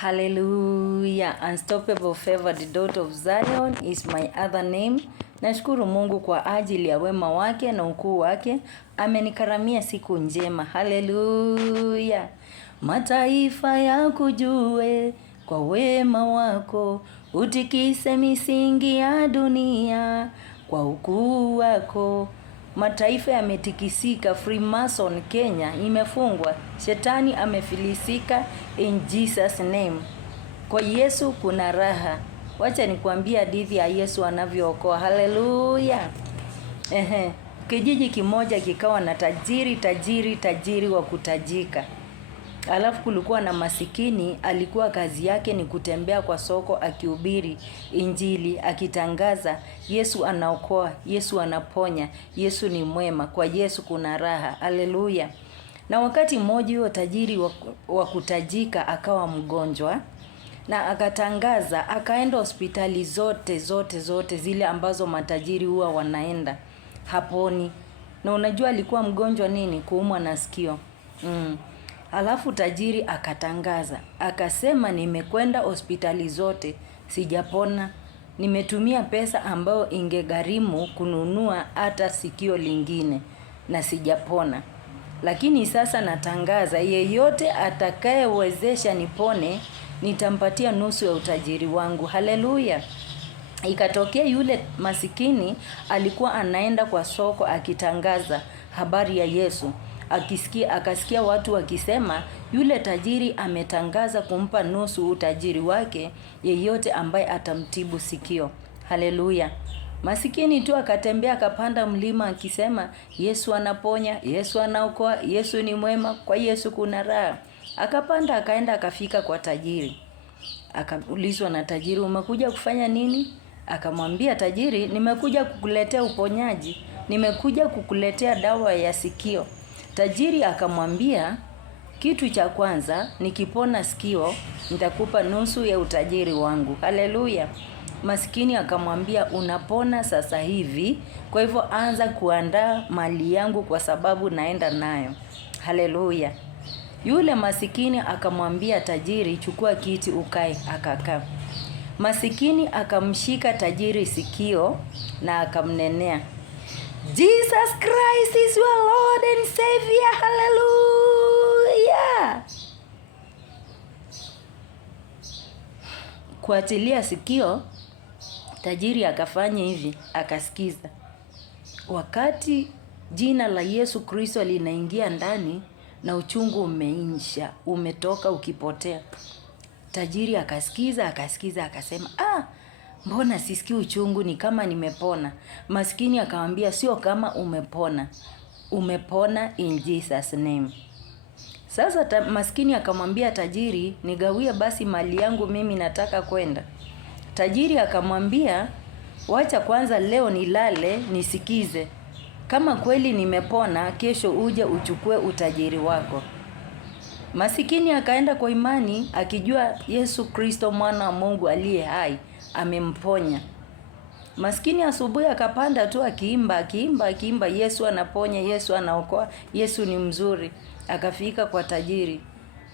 Hallelujah. Unstoppable Favored Daughter of Zion is my other name. Nashukuru Mungu kwa ajili ya wema wake na ukuu wake. Amenikaramia siku njema. Hallelujah. Mataifa yakujue kwa wema wako. Utikise misingi ya dunia kwa ukuu wako. Mataifa yametikisika. Freemason Kenya imefungwa. Shetani amefilisika in Jesus name. Kwa Yesu kuna raha. Wacha nikwambie hadithi ya Yesu anavyookoa. Hallelujah. Kijiji kimoja kikawa na tajiri wa kutajika. Alafu kulikuwa na masikini, alikuwa kazi yake ni kutembea kwa soko akihubiri injili, akitangaza Yesu anaokoa, Yesu anaponya, Yesu ni mwema, kwa Yesu kuna raha. Haleluya. Na wakati mmoja huyo tajiri wa kutajika akawa mgonjwa na akatangaza, akaenda hospitali zote zile ambazo matajiri huwa wanaenda, haponi. Na unajua alikuwa mgonjwa nini? Kuumwa na sikio. Alafu tajiri akatangaza, akasema nimekwenda hospitali zote, sijapona. Nimetumia pesa ambayo ingegharimu kununua hata sikio lingine na sijapona. Lakini sasa natangaza, yeyote atakayewezesha nipone, nitampatia nusu ya utajiri wangu. Haleluya. Ikatokea yule masikini alikuwa anaenda kwa soko akitangaza habari ya Yesu. Akasikia watu wakisema yule tajiri ametangaza kumpa nusu utajiri wake yeyote ambaye atamtibu sikio. Haleluya. Masikini tu akatembea akapanda mlima akisema Yesu anaponya, Yesu anaokoa, Yesu ni mwema, kwa Yesu kuna raha. Akapanda akaenda akafika kwa tajiri. Akaulizwa na tajiri, umekuja kufanya nini? Akamwambia tajiri, nimekuja kukuletea uponyaji, nimekuja kukuletea dawa ya sikio. Tajiri akamwambia, kitu cha kwanza nikipona sikio nitakupa nusu ya utajiri wangu. Haleluya. Maskini akamwambia, unapona sasa hivi, kwa hivyo anza kuandaa mali yangu kwa sababu naenda nayo. Haleluya. Yule masikini akamwambia tajiri, chukua kiti ukae. Akakaa. Masikini akamshika tajiri sikio na akamnenea, Jesus Christ is your Lord and Savior. Hallelujah. Kuatilia sikio, tajiri akafanya hivi, akasikiza. Wakati jina la Yesu Kristo linaingia ndani na uchungu umeisha, umetoka ukipotea. Tajiri akasikiza, akasema, mbona sisikii uchungu, ni kama nimepona. Maskini akamwambia, sio kama umepona. Umepona in Jesus name. Sasa maskini akamwambia tajiri, nigawie basi mali yangu, mimi nataka kwenda. Tajiri akamwambia, wacha kwanza leo nilale nisikize. Kama kweli nimepona, kesho uje uchukue utajiri wako. Masikini akaenda kwa imani akijua Yesu Kristo mwana wa Mungu aliye hai amemponya. Maskini asubuhi akapanda tu akiimba, Yesu anaponya, Yesu anaokoa, Yesu ni mzuri. Akafika kwa tajiri.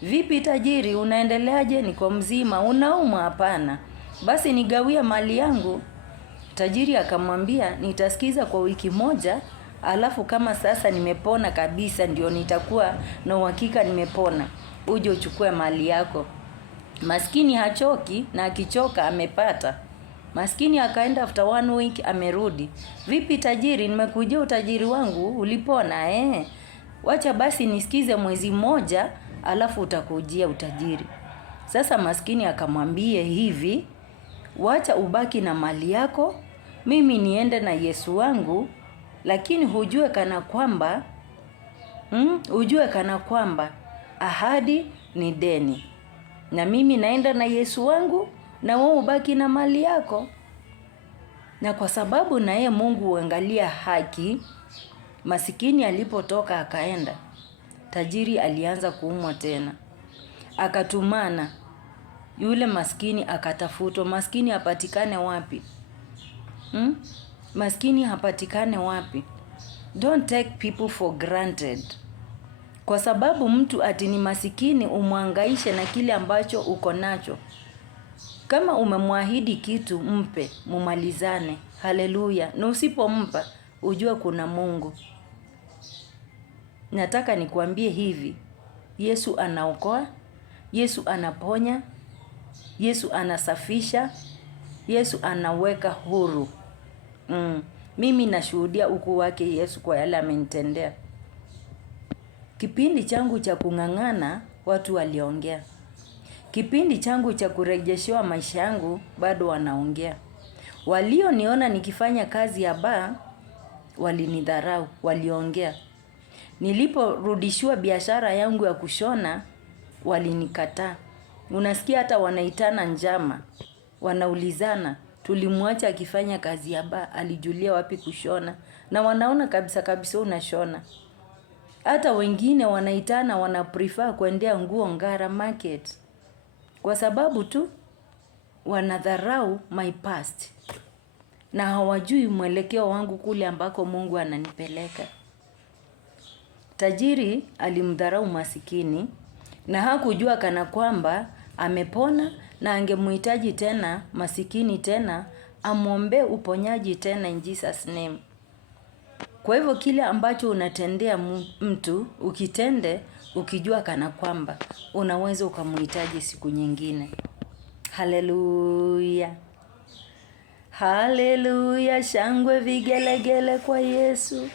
Vipi tajiri, unaendeleaje? Niko mzima. Unaumwa? Hapana. Basi nigawie mali yangu. Tajiri akamwambia, nitasikiza kwa wiki moja, alafu kama sasa nimepona kabisa ndio nitakuwa na uhakika nimepona, uje uchukue mali yako. Maskini hachoki, na akichoka amepata. Maskini akaenda after 1 week amerudi. Vipi tajiri, nimekujia utajiri wangu, ulipona? Wacha basi nisikize mwezi mmoja, alafu utakujia utajiri. Sasa maskini akamwambia hivi, wacha ubaki na mali yako, mimi niende na Yesu wangu, lakini ujue kana kwamba ahadi ni deni. Na mimi naenda na Yesu wangu, na wewe ubaki na mali yako. Na kwa sababu na yeye Mungu huangalia haki, masikini alipotoka akaenda, tajiri alianza kuumwa tena. Akatumana, yule maskini akatafutwa. Maskini hapatikane wapi? Maskini hapatikane wapi? Don't take people for granted. Kwa sababu mtu ati ni masikini umwangaishe na kile ambacho uko nacho. Kama umemwahidi kitu mpe, mumalizane. Haleluya. Na usipompa ujue kuna Mungu. Nataka nikuambie hivi. Yesu anaokoa, Yesu anaponya, Yesu anasafisha, Yesu anaweka huru. Mimi nashuhudia ukuu wake Yesu kwa yale amenitendea. Kipindi changu cha kung'ang'ana watu waliongea. Kipindi changu cha kurejeshewa maisha yangu bado wanaongea. Walioniona nikifanya kazi ya baa walinidharau, waliongea. Niliporudishiwa biashara yangu ya kushona walinikataa. Unasikia hata wanaitana njama. Wanaulizana, tulimwacha akifanya kazi ya baa, alijulia wapi kushona. Na wanaona kabisa unashona. Hata wengine wanaitana wanaprefer kuendea nguo Ngara market. Kwa sababu tu wanadharau my past. Na hawajui mwelekeo wangu kule ambako Mungu ananipeleka. Tajiri alimdharau masikini na hakujua kana kwamba amepona na angemuhitaji tena masikini tena amwombe uponyaji tena in Jesus name. Kwa hivyo kile ambacho unatendea mtu ukitende ukijua kana kwamba unaweza ukamuhitaji siku nyingine. Haleluya. Haleluya, shangwe vigelegele kwa Yesu.